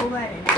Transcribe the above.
over it.